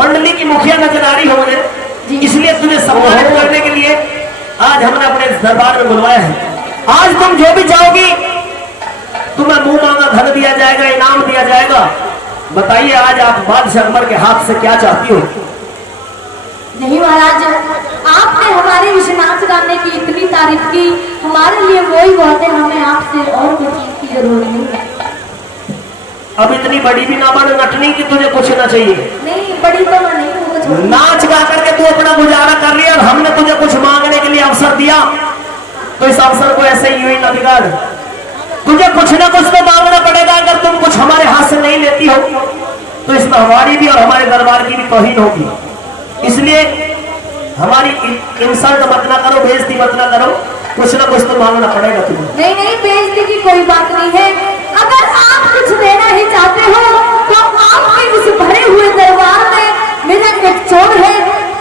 मंडली की मुखिया नजर आ रही हो मुझे, इसलिए तुझे सम्मानित करने के लिए आज हमने अपने दरबार में बुलवाया है। आज तुम जो भी चाहोगी तुम्हें मुंह मांगा धन दिया जाएगा, इनाम दिया जाएगा। बताइए आज आप बादशाह अकबर के हाथ से क्या चाहती हो? नहीं महाराज, आपने हमारे इस नाच गाने की इतनी तारीफ की, हमारे लिए वही बहुत है, हमें आपसे और कुछ की जरूरत नहीं है। अब इतनी बड़ी भी ना बन नटनी कि तुझे कुछ ना चाहिए। नहीं बड़ी तो मैं नहीं हूँ, नाच गा करके तू अपना गुजारा कर लिया और हमने तुझे कुछ मांगने के लिए अवसर दिया, तो इस अवसर को ऐसे ही ना बिगाड़। तुझे कुछ ना कुछ तो मांगना पड़ेगा। अगर तुम कुछ हमारे हाथ से नहीं लेती हो तो इसमें हमारी भी और हमारे दरबार की भी तौहीन होगी। इसलिए हमारी इंसल्ट मत ना करो, बेइज्जती मत ना करो, कुछ ना कुछ तो मांगना पड़ेगा तुम्हें। नहीं नहीं, बेइज्जती की कोई बात नहीं है। अगर आप कुछ देना ही चाहते हो तो आपके उस भरे हुए दरबार में मेरा एक चोर है,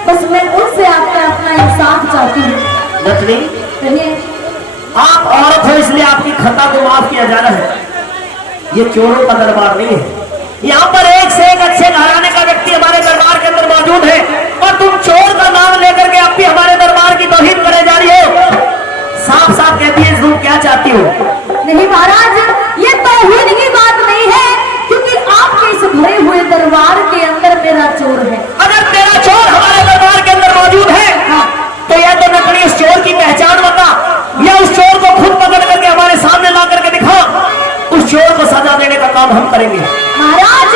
बस मैं उससे आपका अपना इंसाफ चाहती हूँ। नटनी, कहिए। आप औरत हो इसलिए आपकी खता को माफ किया जाना है। ये चोरों का दरबार नहीं है। यहाँ पर एक से एक अच्छे घराने का व्यक्ति हमारे दरबार के अंदर मौजूद है और तुम चोर का नाम लेकर के अब भी हमारे दरबार की तौहीन करे जा रही हो। साफ साफ कहती है तुम क्या चाहती हो? नहीं महाराज, ये तौहीन की बात नहीं है, क्योंकि आपके इस भरे हुए दरबार के अंदर मेरा चोर है। अगर तेरा चोर हमारे दरबार के अंदर मौजूद है तो यह तो नकली उस चोर की पहचान बता, या उस चोर को खुद पकड़ करके हमारे सामने ला करके दिखा। उस चोर को सजा देने का काम हम करेंगे। महाराज,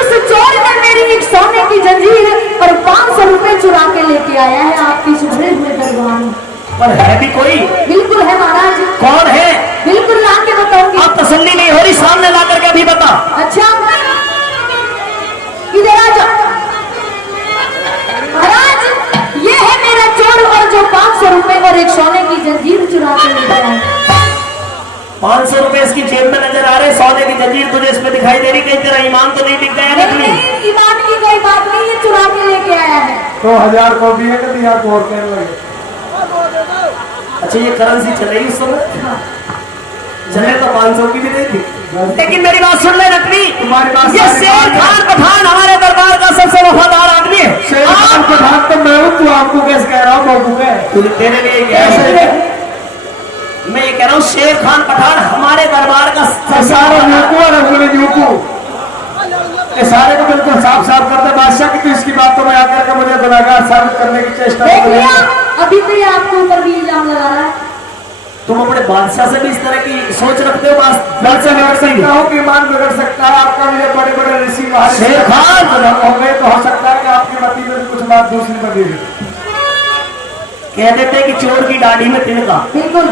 उस चोर ने मेरी एक सोने की जंजीर और 500 रुपए चुरा के लेके आया है आपकी सुधरे हुए दरबार में। पर है भी कोई? बिल्कुल है महाराज। कौन है? बिल्कुल ला के बताऊंगी। अब तसल्ली नहीं हो रही, सामने ला करके अभी बता। अच्छा, इधर आ जा महाराज, ये है मेरा चोर और जो 500 रुपए और एक सोने की जंजीर चुरा के लेके आया है। 500 रुपए इसकी जेब में नजर आ रहे, सोने की जंजीर तुझे इसमें दिखाई दे रही, कहीं तेरा ईमान तो नहीं टिक गया? नहीं, ईमान की कोई बात नहीं, ये चुरा के लेके आया है। 2000 को भी है कि दिया को और कहने लगे। अच्छा, ये करेंसी चलेगी उस समय? चले तो 500 की भी नहीं थी। लेकिन मेरी बात सुन ले नकली, तुम्हारी बात ये शेर खान पठान हमारे दरबार का सबसे वफादार आदमी है। शेर खान पठान तो मैं हूँ, तू आपको कैसे कह रहा हूँ? बाबू है तेरे लिए कैसे? मैं ये कह रहा हूँ शेर खान पठान हमारे दरबार का सारा ये सारे को बिल्कुल साफ साफ करते बादशाह की, तो इसकी बात तो मैं आकर के मुझे गुनाहगार साबित करने की चेष्टा देख लिया, अभी तो ये आपके ऊपर भी इल्जाम लगा रहा है। तुम अपने बादशाह से भी इस तरह की सोच रखते हो? बादशाह लग सकता हूँ कि ईमान बिगड़ सकता है आपका। मुझे बड़े बड़े ऋषि शेर खान होंगे तो हो सकता है कि आपकी मती में भी कुछ बात दूसरी बदली। कह देते कि चोर की दाढ़ी में तिनका। बिल्कुल,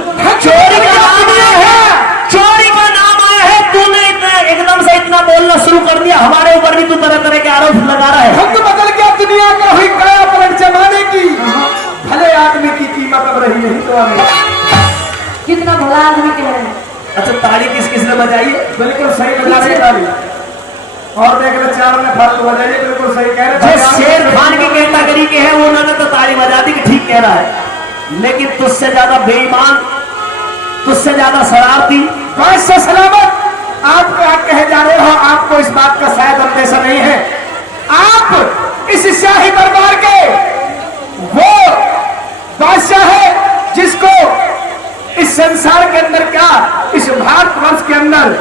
चोरी का नाम आया है, चोरी का नाम आया है, तूने एकदम से इतना बोलना शुरू कर दिया। हमारे ऊपर भी तू तरह तरह के आरोप लगा रहा है। हम तो बदल गया दुनिया का हुई काया पलट जमाने की। भले आदमी की कीमत अब रही नहीं तो कितना भला आदमी कह रहे हैं। अच्छा, ताली किस किसने बजाई है? बिल्कुल सही बजा रहे ताली। और देख लो चार ने फालतू बजाई, बिल्कुल सही कह रहे। जो शेर खान की कैटेगरी के है वो उन्होंने तो ताली बजा दी कि ठीक कह रहा है, लेकिन तुझसे ज्यादा बेईमान, तुझसे ज्यादा शरारती। बादशाह सलामत, आप क्या कहे जा रहे हो? आपको इस बात का शायद अंदेशा नहीं है। आप इस शाही दरबार के वो बादशाह है जिसको इस संसार के अंदर, क्या इस भारतवर्ष के अंदर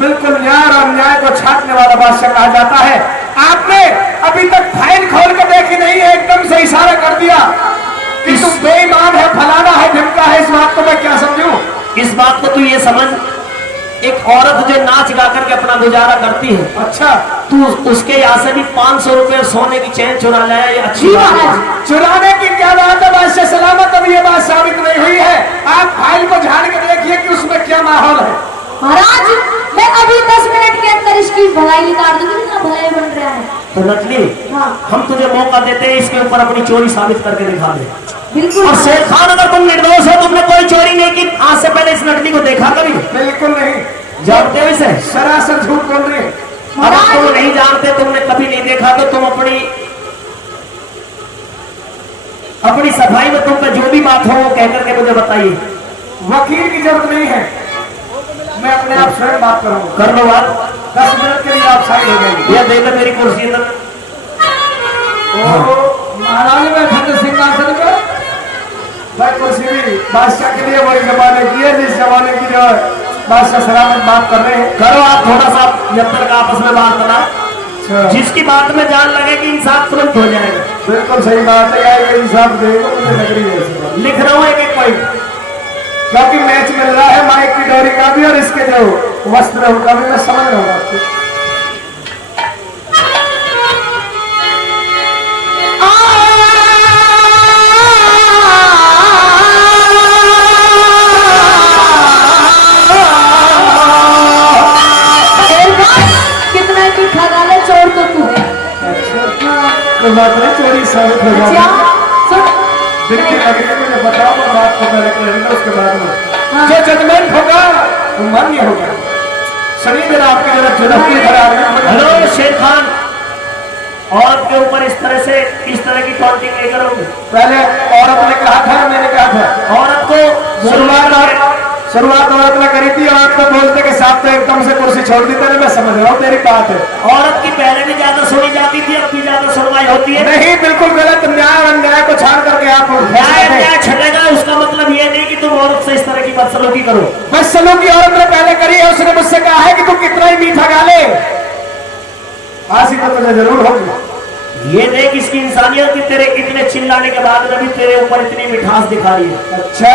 बिल्कुल न्याय और अन्याय को छाटने वाला बादशाह कहा जाता है। आपने अभी तक फाइल खोल कर देखी नहीं है, एकदम से इशारा कर दिया कि तुम बेईमान है, फलाना है, ढिमका है। इस बात को मैं क्या समझूं? इस बात को तू ये समझ, एक औरत जो नाच गा करके अपना गुजारा करती है, अच्छा, तू उसके यहाँ से भी 500 रुपए सोने की चैन चुरा लाया, ये अच्छी बात है? चुराने की क्या बात है बादशाह सलामत? अब ये बात साबित नहीं हुई है। आप फाइल को झाड़ के देखिए कि उसमें क्या माहौल है। महाराज, मैं अभी 10 मिनट के अंदर इसकी भलाई निकाल दूंगी, कितना भलाई बन रहा है। तो नकली, हाँ, हम तुझे मौका देते हैं इसके ऊपर अपनी चोरी साबित करके दिखा दे। बिल्कुल। और शेर खान, अगर तुम निर्दोष हो, तुमने कोई चोरी नहीं की, आज से पहले इस नकली को देखा कभी? बिल्कुल नहीं। जानते हो इसे? सरासर झूठ बोल रही है। अगर तुम नहीं जानते, तुमने कभी नहीं देखा, तो तुम अपनी सफाई में तुम पे जो भी बात हो वो कह करके मुझे बताइए। वकील की जरूरत नहीं है, मैं अपने आप स्वयं बात करूंगा। कर लो बात। 10 मिनट के लिए आप साइड हो जाएंगे। यह देखो मेरी कुर्सी इधर। बादशाह के लिए वही जमाने की है जिस जमाने की जो बादशाह सलामत बात कर रहे हैं। करो आप थोड़ा सा यंत्र का आपस में बात करना, जिसकी बात में जान लगे कि इंसाफ तुरंत हो जाएगा। बिल्कुल सही बात है, ये इंसाफ देगा मुझे लग रही है। लिख रहा हूँ एक एक पॉइंट, क्योंकि मैच मिल रहा है माइक की डोरी का भी और इसके जो वस्त्र है उनका भी मैं समझ रहा हूँ आपको। कितना मीठा गाले चोर तो तू है। तो बात नहीं, चोरी साबित हो अच्छा जाती सुन, दिन की लग रही है, मुझे बताओ मैं बात को पहले करेंगे उसके बाद में हाँ। जो जजमेंट होगा वो मान्य होगा। सुनिए जरा आपकी जरा जुनूनी भरा हेलो शेर खान, औरत के ऊपर इस तरह की टॉन्टिंग नहीं करोगे। पहले औरत ने कहा था, मैंने कहा था औरत को शुरुआत औरत ने करी थी। औरत को बोलते के साथ तो एकदम से कुर्सी छोड़ दी तेरे, मैं समझ रहा हूँ तेरी बात है। औरत की पहले भी ज्यादा सुनी जाती थी, अब भी ज्यादा सुनवाई होती है। नहीं, बिल्कुल गलत। न्याय और अन्याय को छाड़ करके आप न्याय छटेगा, उसका मतलब ये नहीं कि तुम औरत से इस तरह की बदसलूकी करो। बदसलूकी औरत ने पहले करी है, उसने मुझसे कहा है कि तू कितना ही मीठा गा ले, आसी तो तुझे जरूर होगी। ये देख इसकी इंसानियत की, तेरे इतने चिल्लाने के बाद भी तेरे ऊपर इतनी मिठास दिखा रही है। अच्छा,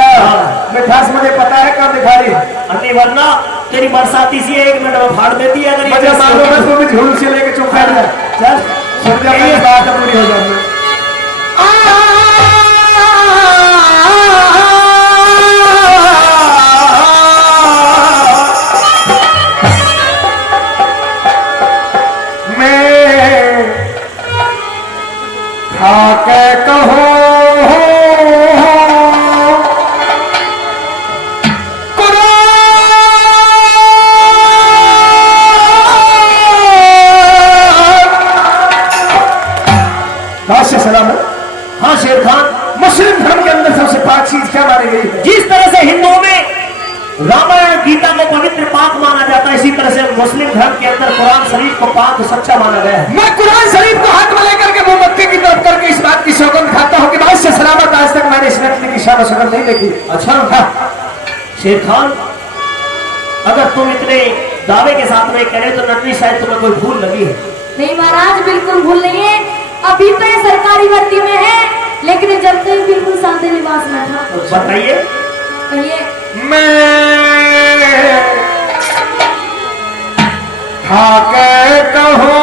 मिठास मुझे पता है कब दिखा रही है। अन्य वरना तेरी बरसाती सी 1 मिनट में फाड़ देती है। अगर ये मुझे मालूम है, तू भी झूल से लेके चुप कर जा। चल सुन जा, मेरी बात पूरी हो जाएगी। खाके कहो बादशाह सलाम है। हाँ शेर खान, मुस्लिम धर्म के अंदर सबसे पाक चीज क्या मानी गई है? जिस तरह से हिंदुओं में रामायण गीता को पवित्र पाक माना जाता है, इसी तरह से मुस्लिम धर्म के अंदर कुरान शरीफ को पाक सच्चा माना गया है। मैं कुरान शरीफ को हाथ में लेकर के मोमबत्ती की तरफ करके इस बात की सौगंध खाता हूँ कि बादशाह सलामत आज तक मैंने इस व्यक्ति की शान शक्ल नहीं देखी। अच्छा शेर खान, अगर तुम इतने दावे के साथ में कह रहे तो नटनी शायद तुम्हें कोई भूल लगी है। नहीं महाराज, बिल्कुल भूल नहीं है। अभी तो ये सरकारी भर्ती में है, लेकिन जब तक बिल्कुल शांति निवास में था। बताइए। कहिए। मैं खाके कहो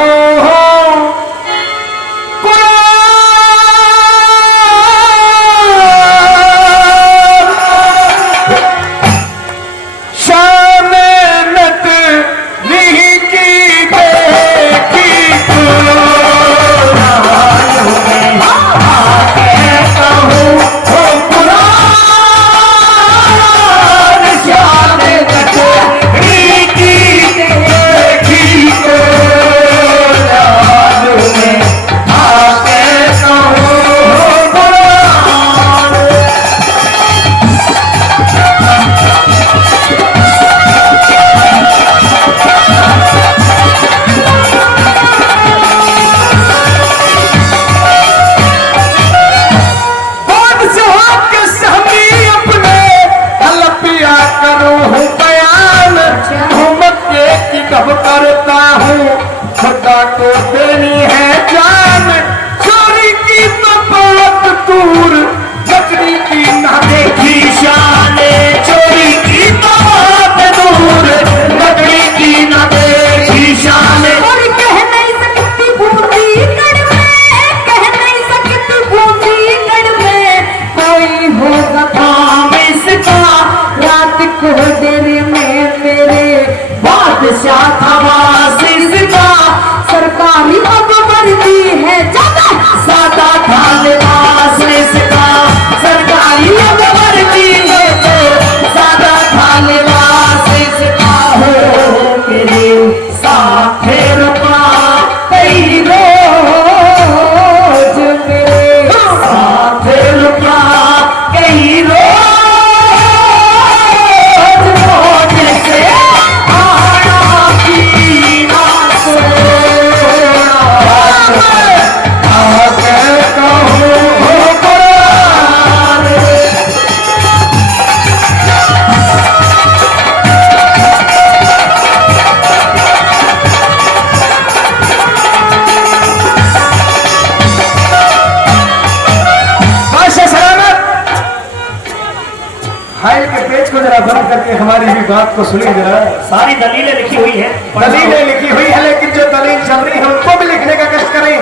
हमारी भी बात को सुनिए जरा। सारी दलीलें लिखी हुई है, दलीलें लिखी हुई है, लेकिन जो दलील चल रही है उनको भी लिखने का कष्ट करें,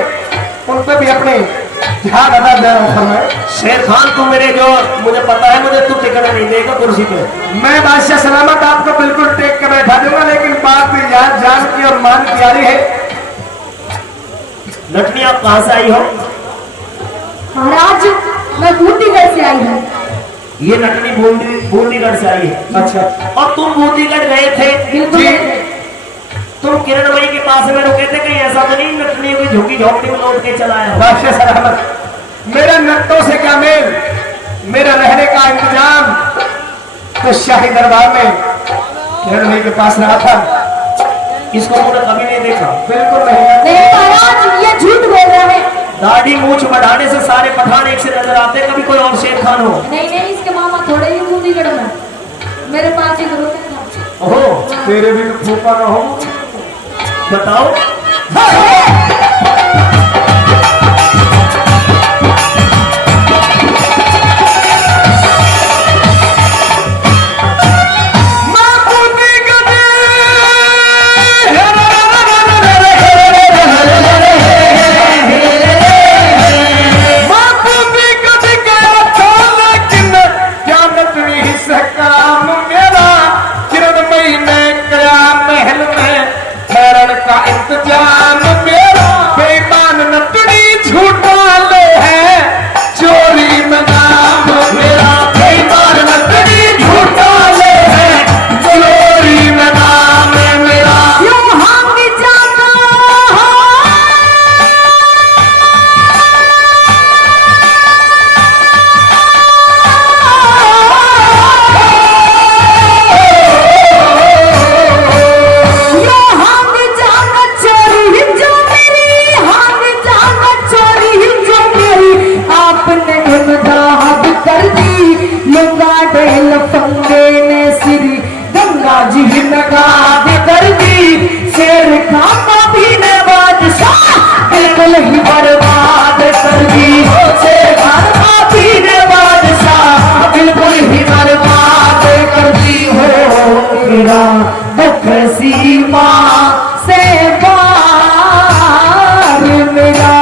उन पर भी अपने ध्यान अदा फरमाए। शेर खान तू मेरे जो मुझे पता है मुझे तू टिकट नहीं देगा कुर्सी पे। मैं बादशाह सलामत आपको बिल्कुल टेक कर बैठा दूंगा, लेकिन बात याद जान की और मान की आ रही है। नटनी आप कहाँ से आई हो? महाराज मैं बूंदीगढ़ से आई हूँ। ये नटनी बूंदीगढ़ से आई है। अच्छा, और तुम बूंदीगढ़ गए थे? बिल्कुल जी। तुम किरणमयी के पास में रुके थे, कहीं ऐसा तो नहीं नटनी कोई झुकी झोंपड़ी में लौट के चला आया? बादशाह सलामत, मेरा नट्टों से क्या मेल, मेरा रहने का इंतजाम तो शाही दरबार में किरणमयी के पास रहा था। इसको तुमने कभी नहीं देखा? बिल्कुल नहीं। नहीं महाराज ये झूठ बोल रहा है। दाढ़ी मूछ बढ़ाने से सारे पठान एक से नजर आते, कभी कोई और शेर खान हो? नहीं नहीं इसके मामा थोड़े ही बूंदीगढ़ में, मेरे पास ही गुरु था। ओहो, तेरे भी तो फूफा ना हो। बताओ। इंतजाम मेरा बेईमान नटनी झूठा ले है, चोरी में नाम मेरा। बेईमान नटनी झूठा ले है, चोरी में नाम मेरा। यूं हम जाना लफंगे ने श्री गंगा जी नगाद कर दी। शेर खान भी ने बादशाह बिल्कुल ही बर्बाद कर दी। शेर खान भी ने बादशाह बिल्कुल ही बर्बाद कर दी। हो मेरा दुख सीमा से पार, मेरा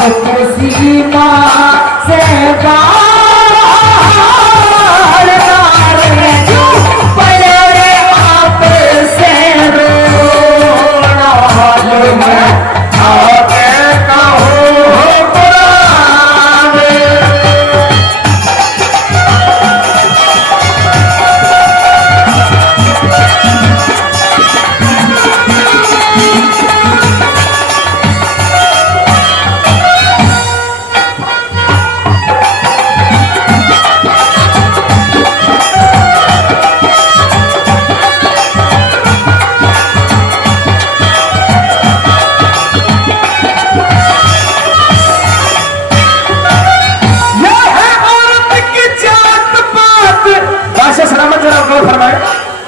दुख सीमा से पार।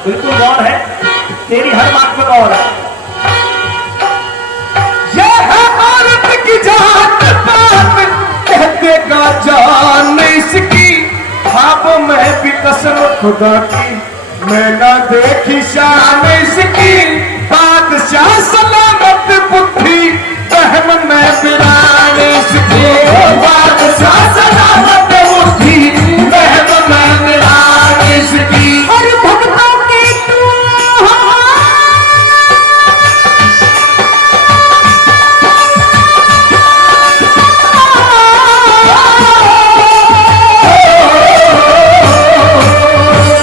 बिल्कुल गौर है, तेरी हर बात पे गौर है। यह है औरत की जात पात, कहते का जान इसकी। ख्वाबों में भी कसम खुदा की, मैं ना देखी शान इसकी। बादशाह सलामत बुद्धि बहम में बिरान इसकी। बादशाह सलामत बुद्धि बहम में बिरान इसकी। और भक्तों के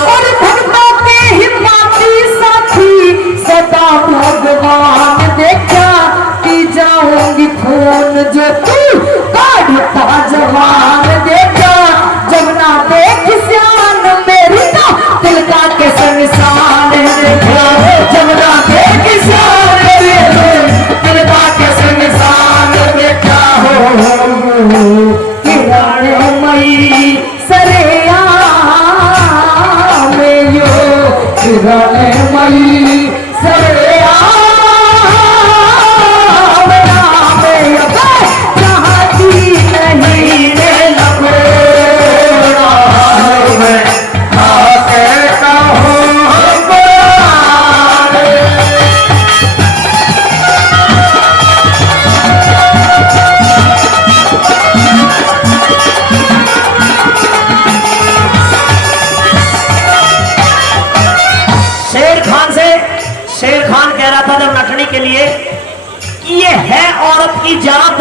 और भक्तों के हिम्मती साथी सदा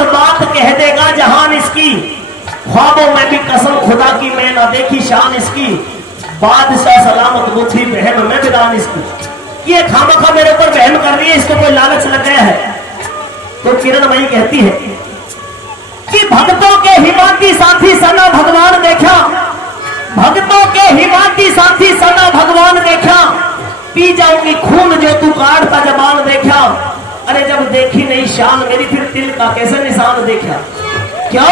बात बात कह देगा जहान इसकी, ख्वाबों में भी कसम खुदा की मैं ना देखी शान इसकी, बादशाह सलामत मुथी बहन में बिदान इसकी। ये खामखा मेरे ऊपर बहन कर रही है, इसको कोई लालच लग गया है। तो किरणमयी कहती है कि भक्तों के हिमाती साथी सना भगवान देखा, भक्तों के हिमाती साथी सना भगवान देखा, पी जाऊंगी खून जो तू काटता जबान देखा। अरे जब देखी नहीं शान मेरी फिर तिल का कैसे निशान देखा। क्यों?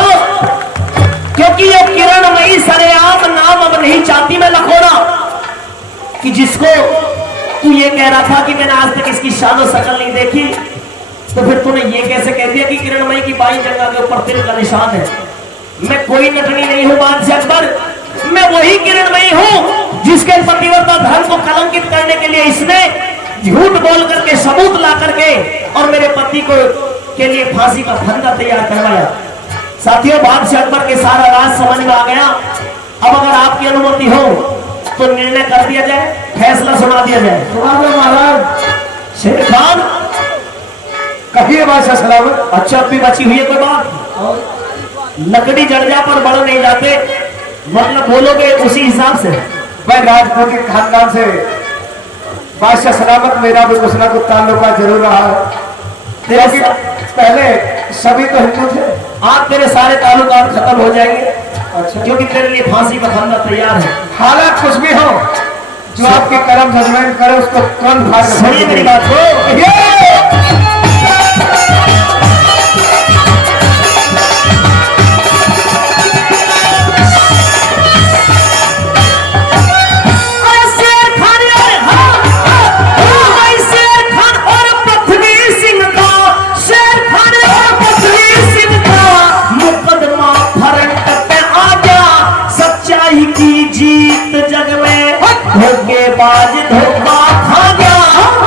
क्योंकि ये किरणमयी सरेआम नाम अब नहीं चाहती मैं लखोड़ा, कि जिसको तू ये कह रहा था कि मैंने आज तक इसकी शान शकल नहीं देखी, तो फिर तूने ये कैसे कह दिया कि किरणमयी की बाई जगह के ऊपर तिल का निशान है। मैं कोई नटनी नहीं हूं बादशाह अकबर, मैं वही किरणमयी हूं जिसके पतिव्रता धर्म को कलंकित करने के लिए इसने झूठ बोल करके सबूत ला करके और मेरे पति को के लिए फांसी का फंदा तैयार करवाया। साथियों, बादशाह अकबर के सारा राज समझ में आ गया। अब अगर आपकी अनुमति हो तो निर्णय कर दिया जाए, फैसला सुना दिया जाए। महाराज शेर खान कहिए बादशाह सलामत। अच्छा अब भी बची हुई है कोई बात? लकड़ी जड़ जा पर बड़ नहीं जाते, मतलब बोलोगे उसी हिसाब से। मैं राजपूत के खानदान से बादशाह सलामत मेरा भी कुछ ना कुछ ताल्लुका जरूर रहा है। क्योंकि पहले सभी तो हिंदू थे। आज तेरे सारे ताल्लुकात खत्म हो जाएंगे। अच्छा, क्योंकि तेरे लिए फांसी का फंदा तैयार है। हालात कुछ भी हो, जो आपके कर्म जजमेंट करे उसको तुरंत फाड़ कर सुनिए मेरी बात को। धोखेबाज धोखा खा गया,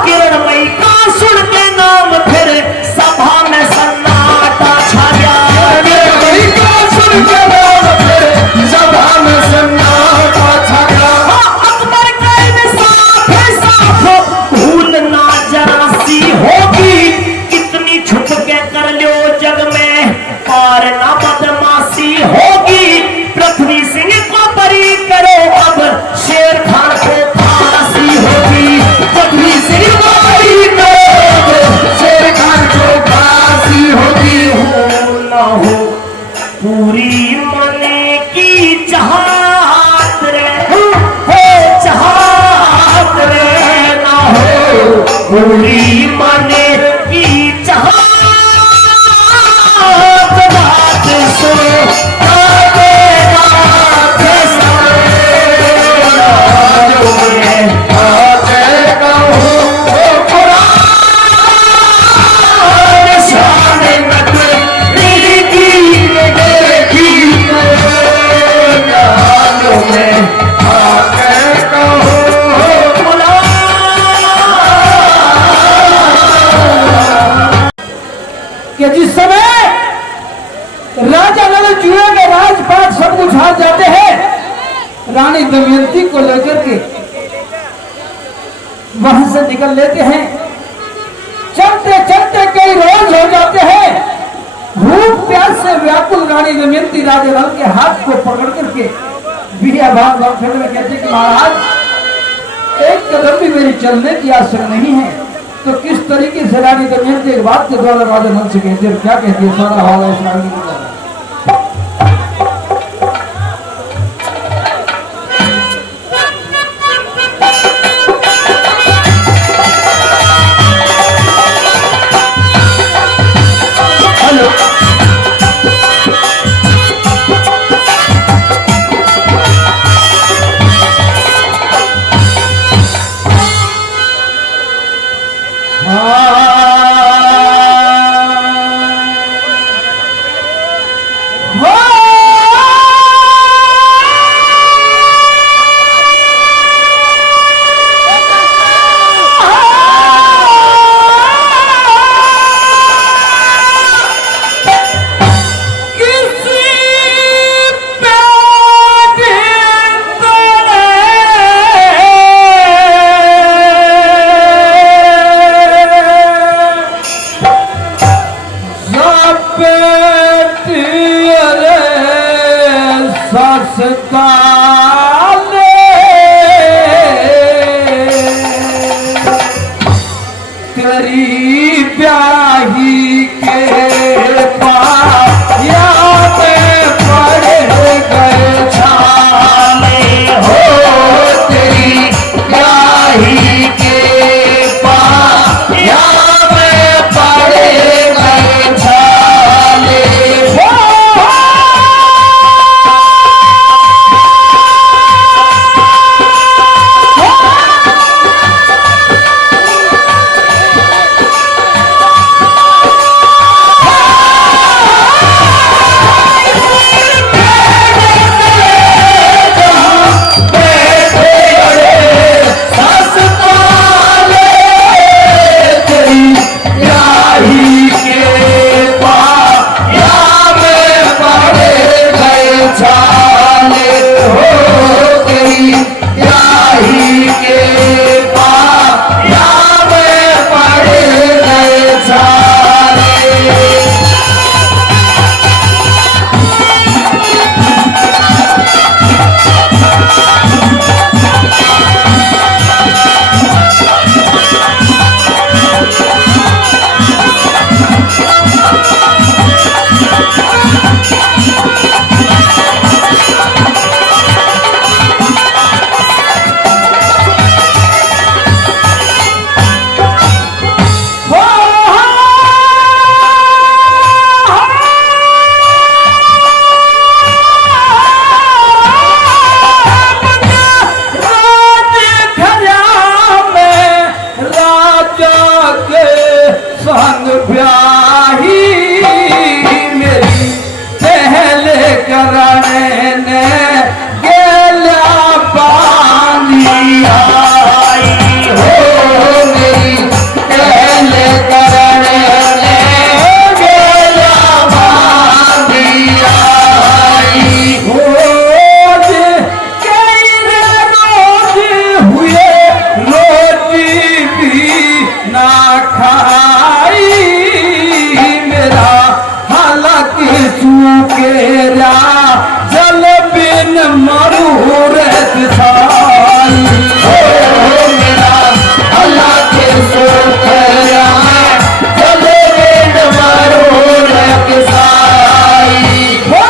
किरणमयी का सुन के नाम फिर सभा में सन्नाटा छा गया। किरणमयी का सुन के नाम फिर सभा में सन्नाटा छा गया। अकबर का इंसाफ है साफ, भूल ना जरा सी होगी, कितनी छुप के कर लो जग में पार ना बदमाशी होगी। पृथ्वी सिंह को बरी करो अब, शेर खान को फांसी होगी। पृथ्वी सिंह को बरी करो, शेर खान को फांसी होगी। हो ना हो पूरी मने की चाहत रे, हो चाहत रे, ना हो पूरी मने की चाहत, बात सुनो कि जिस समय राजा नल चूहे के राजपाट सब कुछ हार जाते हैं, रानी दमयंती को लेकर के वहां से निकल लेते हैं। चलते चलते कई रोज हो जाते हैं। भूख प्यास से व्याकुल रानी दमयंती राजा नल के हाथ को पकड़ करके बिया भाग में कहते कि महाराज एक कदम भी मेरी चलने की आशा नहीं है। तो किस तरीके से रानी दमयंती एक बात के द्वारा राजा नल से कहती है, क्या कहती है, सारा हाल है इस रानी के द्वारा। सस्ताले तेरी ब्याही के पाया में पड़ गए छाले हो तेरी ब्याही के पाया में पड़ गए छाले हो संग ब्याही मेरी पहले करने ने गेला पानी आई हो मेरी पहले करने ने गेला बांधी आई रोज कई रोज हुए रोटी भी ना खाई मेरा हालांकि सुकेरा जल बिन मरूरत छाई हो मेरा अल्लाह के सुखेरा जल बिन मरूरत साई हो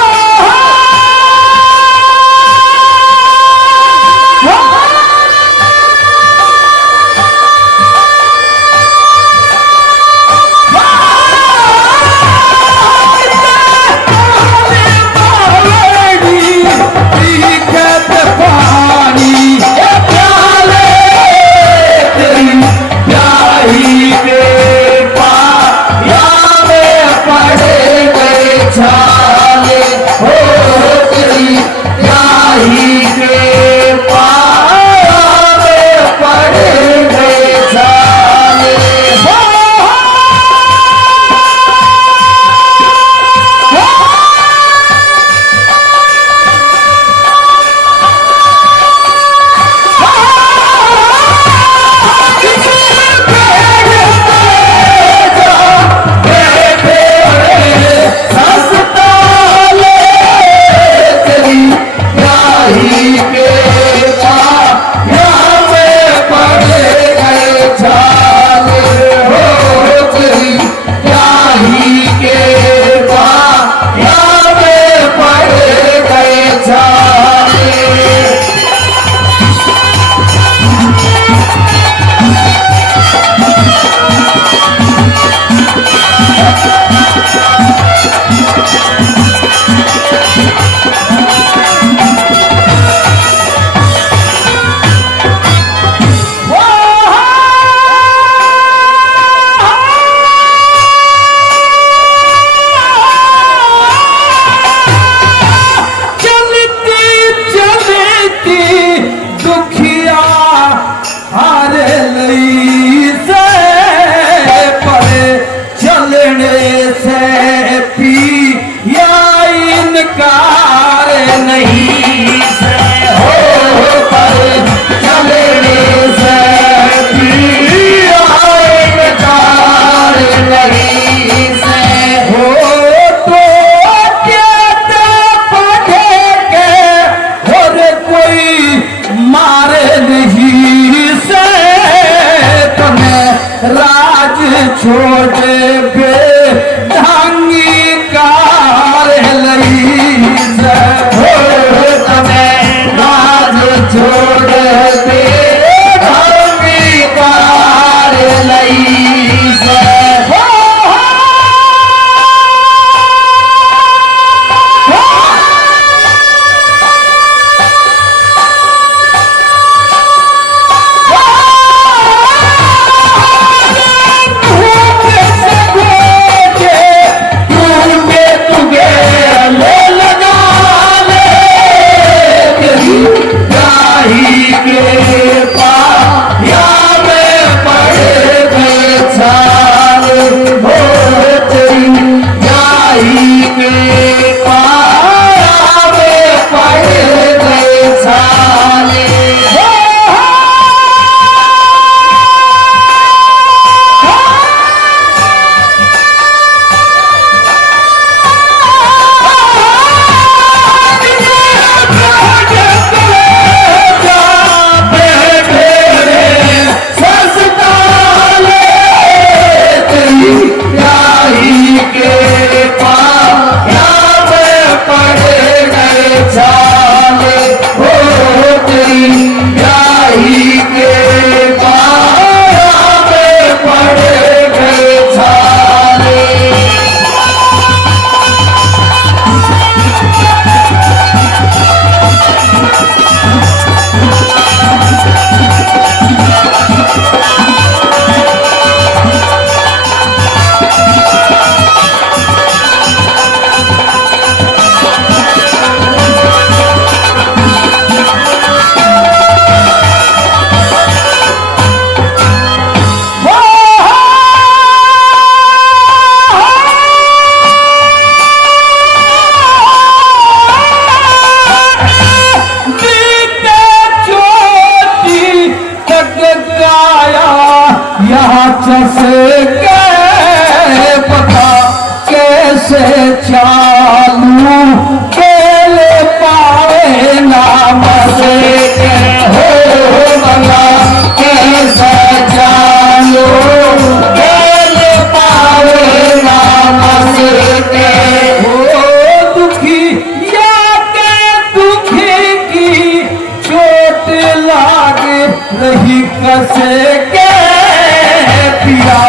चालू खेले पावे नाम से के हो मंगा कैसे चालू खेले पावे नाम से के हो दुखी या के दुखी की चोट लागे रही कसे के पिया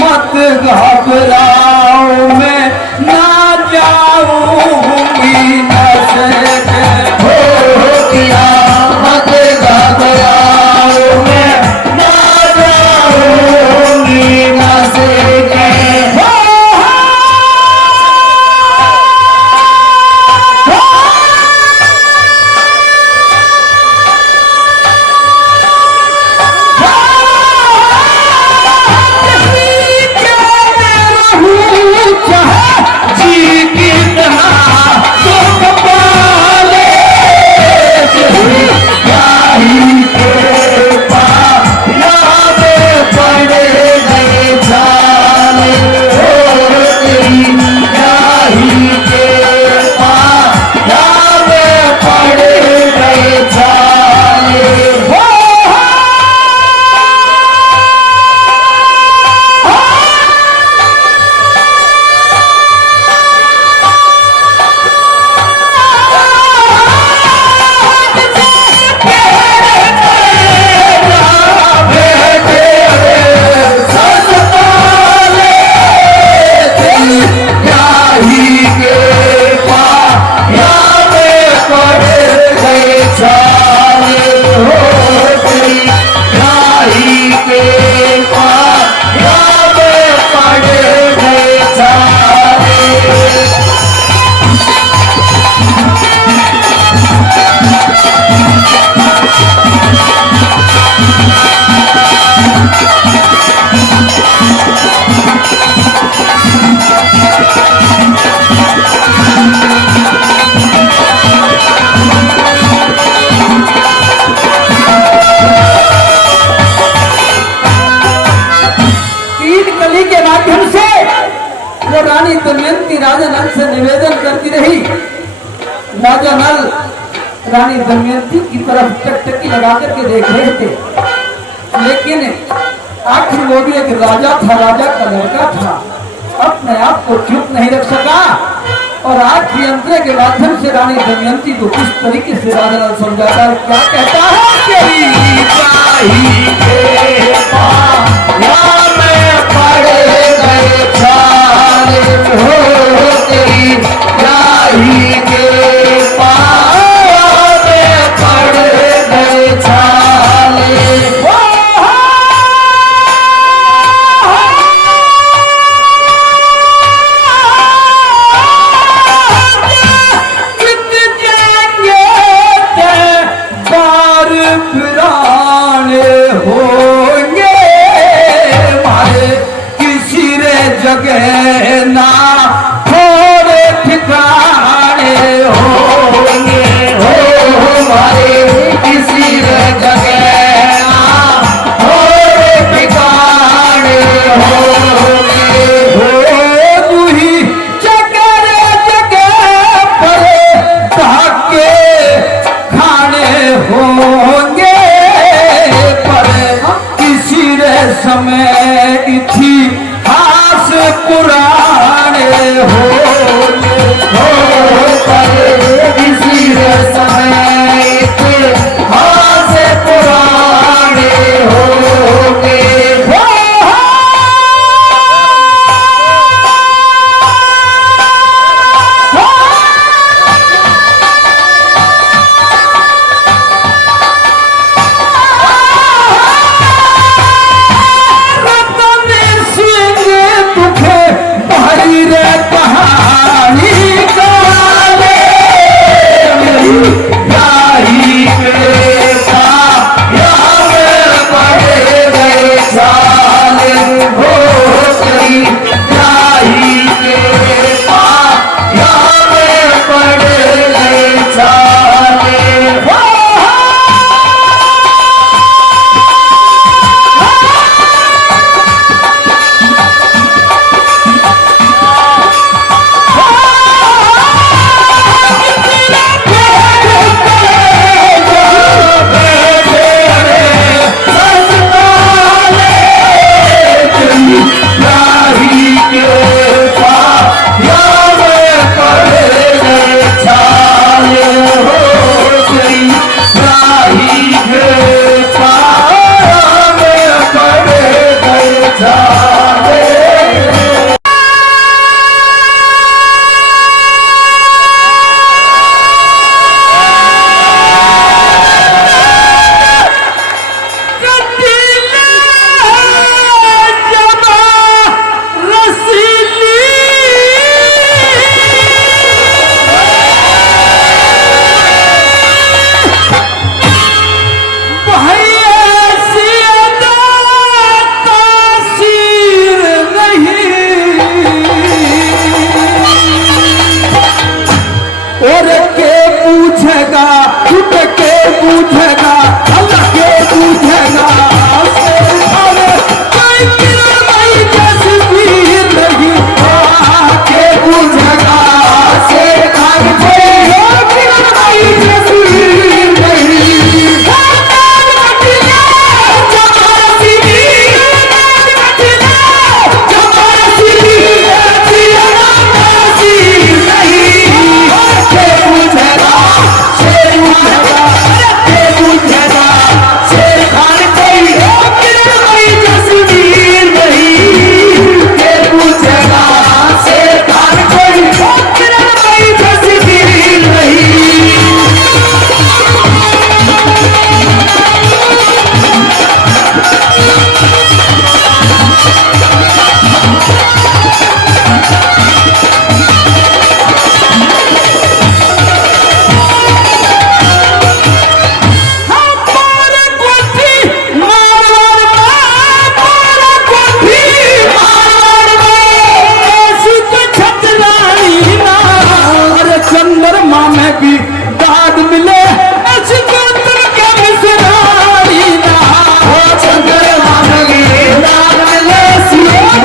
मत घबराओ मैं ना जाऊंगी नशे में हो पिया मत घबराओ मैं ना जाऊंगी नशे में हो रानी दमयंती राजा नल से निवेदन करती रही। राजा नल रानी दमयंती की तरफ टकटकी लगा करके देख रहे थे, लेकिन आखिर वो भी एक राजा था, राजा का लड़का था, अपने आप को चुप नहीं रख सका और आज भी अंतरे के माध्यम से रानी दमयंती को किस तरीके से राजा नल समझाता है, क्या कहता जगह ना चंद्रमा में भी दाद मिले ऐसी गोत्र के मिसरारी ना। वो चंद्रमा में भी दाद मिले ऐसी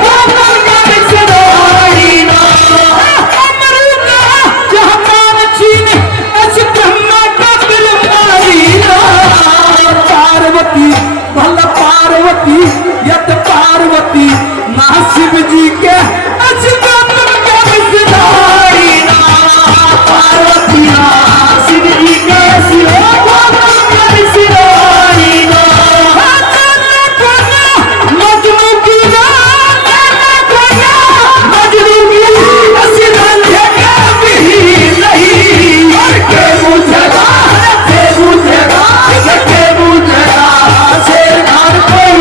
गोत्र के मिसरारी ना। अमृता जहां चीन ऐसी ब्रह्मा का बिरमारी ना। पार्वती भला पार्वती यत पार्वती ना शिव जी के ऐसी गोत्र के मिसरारी ना। पार्वती ना शिव जी के ऐसी गोत्र के मिसरारी ना। मजनू की मजनू की ऐसी रंझे के भी नहीं। के बुझेगा के बुझेगा के बुझेगा शेर खान कोई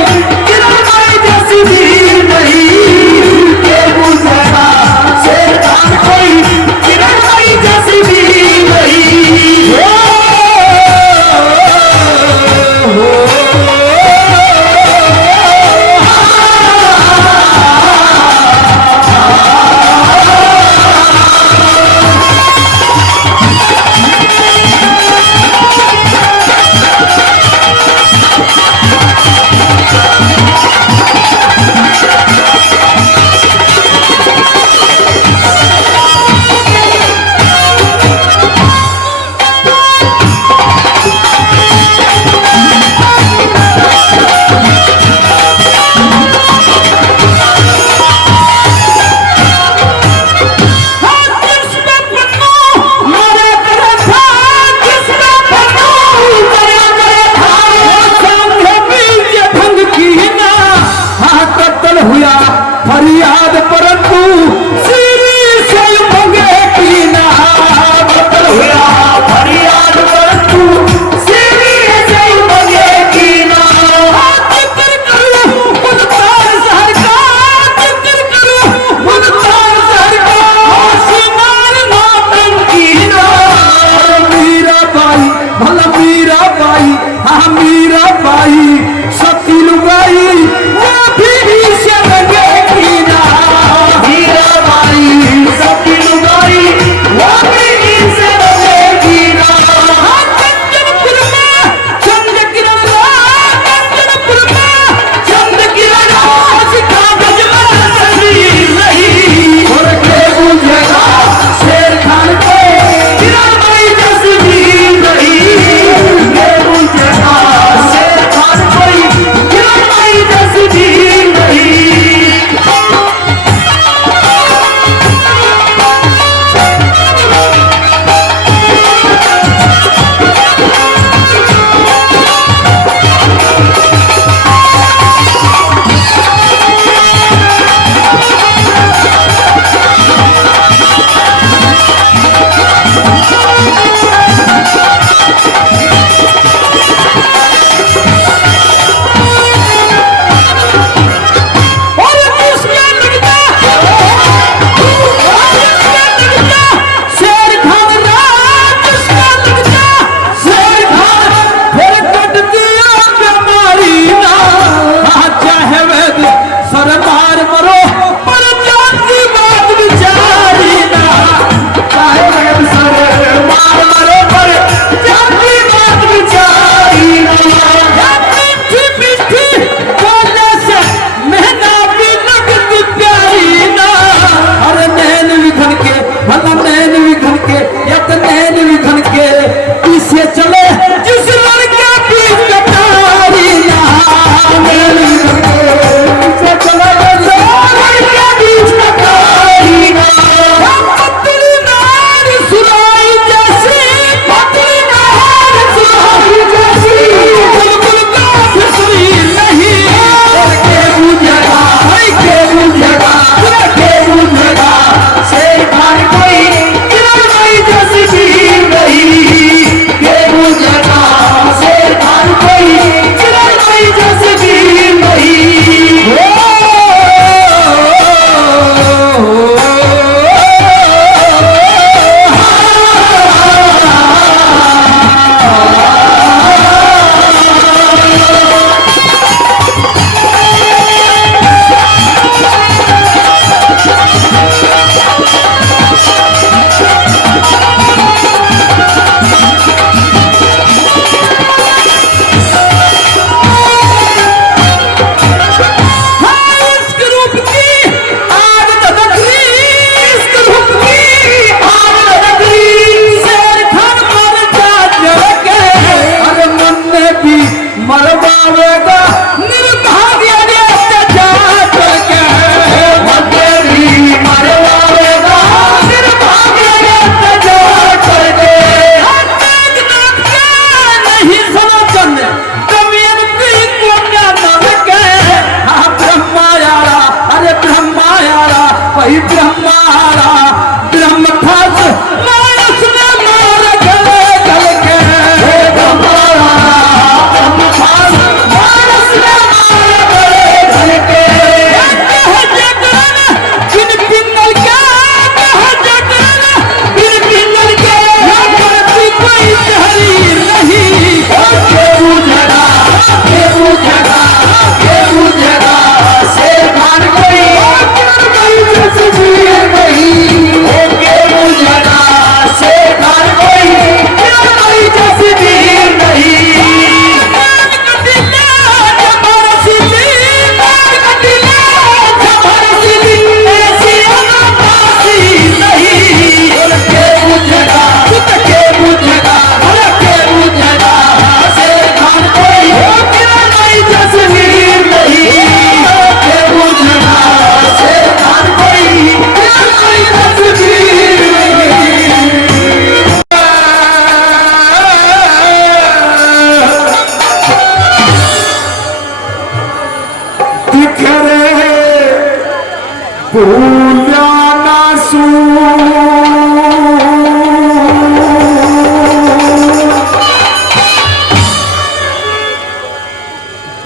भूला ना सू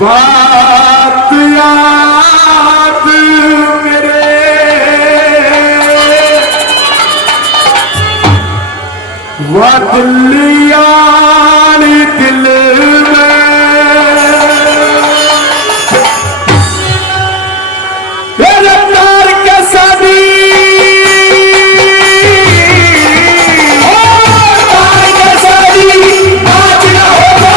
बात याद मेरे वदलियान दिल में तार के शादी तार के शादी आज न होगा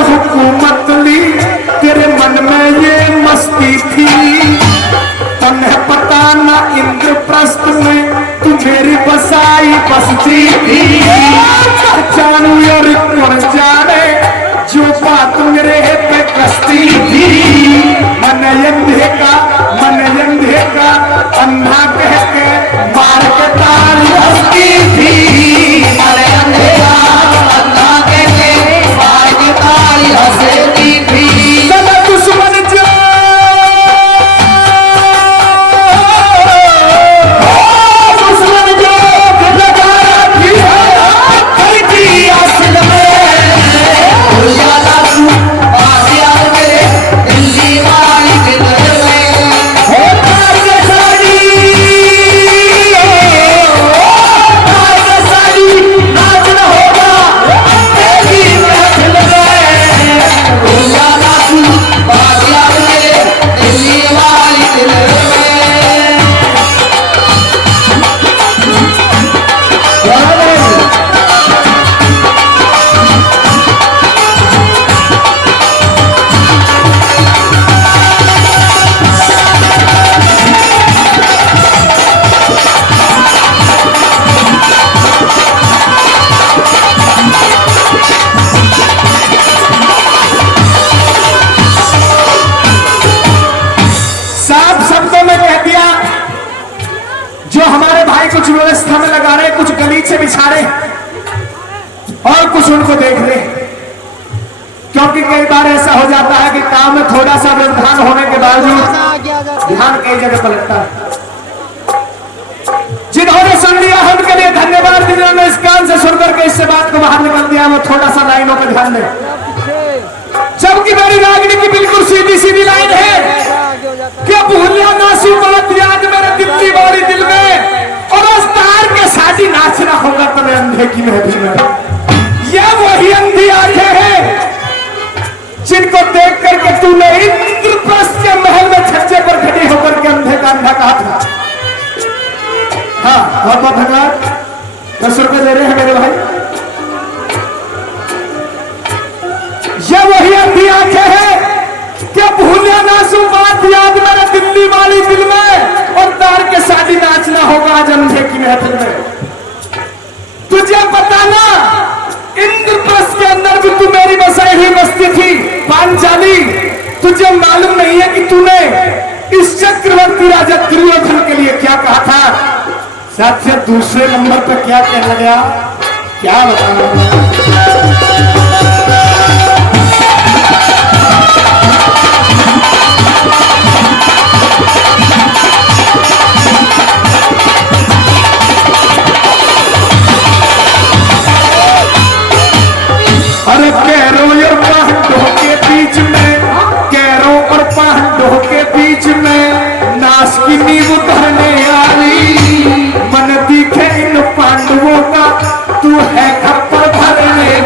हुकूमत ली तेरे मन में ये मस्ती थी तन्हे पता ना इंद्रप्रस्थ में तू मेरी बसाई बसती थी जानू और कौन जाने जो बात मेरे पे कसती थी मन अंधे का अंधा कह के मार के ताली हंसती थी मन अंधे का अंधा कह के मार के ताली हंसती थी दुश्मन जो कुछ व्यवस्था में लगा रहे, कुछ गलीच से बिछा रहे और कुछ उनको देख ले, क्योंकि कई बार ऐसा हो जाता है कि काम में थोड़ा सा व्यवधान होने के बावजूद ध्यान कई जगह पलटता है। जिन्होंने सुन लिया उनके लिए धन्यवाद, जिन्होंने इस कान से सुनकर के इससे बात को बाहर निकल दिया वो थोड़ा सा लाइनों पर ध्यान दे। जबकि मेरी रागनी की बिल्कुल सीधी सीधी लाइन है कि भूलिया नासी बात याद मेरे दिल्ली वाली दिल में, और उस तार के साथी नाचना होगा तुम्हें अंधे की महफिल में। यह वही अंधी आंखें हैं जिनको देख करके तूने इंद्रप्रस्थ के महल में छज्जे पर खड़ी होकर के अंधे का अंधा कहा था। हाँ बहुत बहुत धन्यवाद, 10 रुपए दे रहे हैं मेरे भाई। यह वही अंधी आंखें हैं क्या भूलिया नासू बात याद मेरे दिल्ली वाली दिल में, और तार के शादी नाचना होगा आज अंधे की महफिल में। तुझे पता ना इंद्रप्रस्थ के अंदर भी तू मेरी बसाई हुई बस्ती थी पांचाली, तुझे मालूम नहीं है कि तूने इस चक्रवर्ती राजा दुर्योधन के लिए क्या कहा था। साथ से दूसरे नंबर पर क्या कहने लगा, क्या बताना। अरे कैरो और पांडवों के बीच में, कैरो और पांडवों के बीच में नाश की नींव धरने आई, मन दिखे इन पांडवों का तू है खप्पर भरने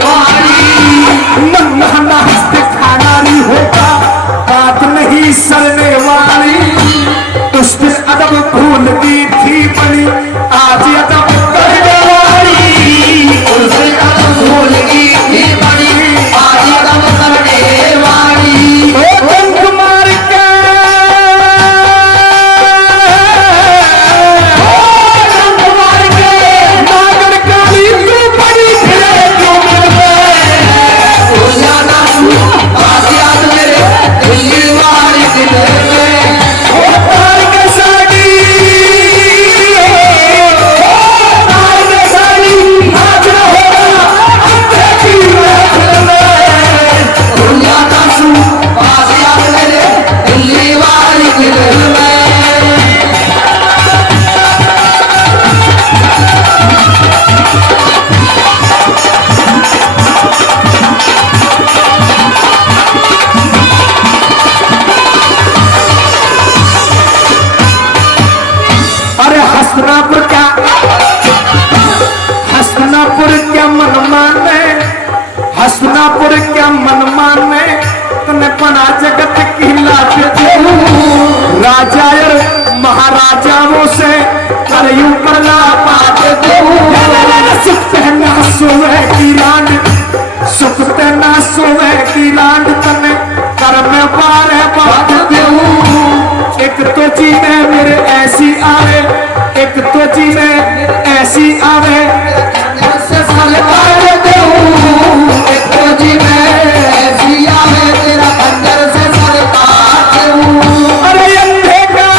राजाओं से कर यूं करना बात सुखते ना सोवे की रांड सुखते ना सोवे की रांड तने कर मैं बारे बात दूं एक तो जी में मेरे ऐसी आवे एक तो जी में ऐसी आवे से सरकार दूं एक तो जी में ऐसी आवे तेरा अंदर से सरकार दूं अरे अंधे का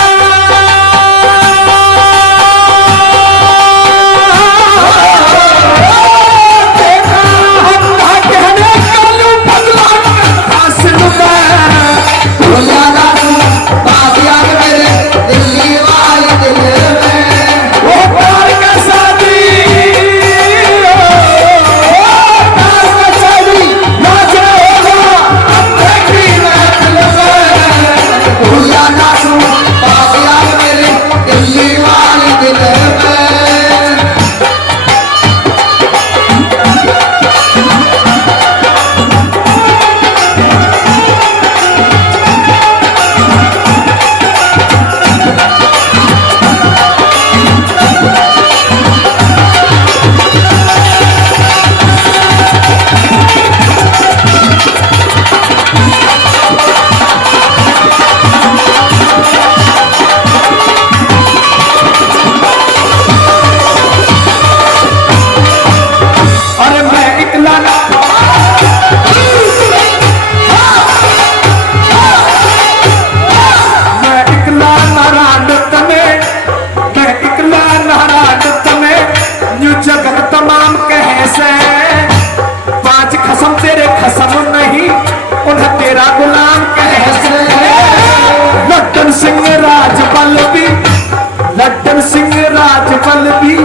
लड्डन सिंह राजबल भी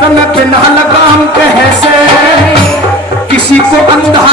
तन बिना लगाम कैसे किसी को अंधा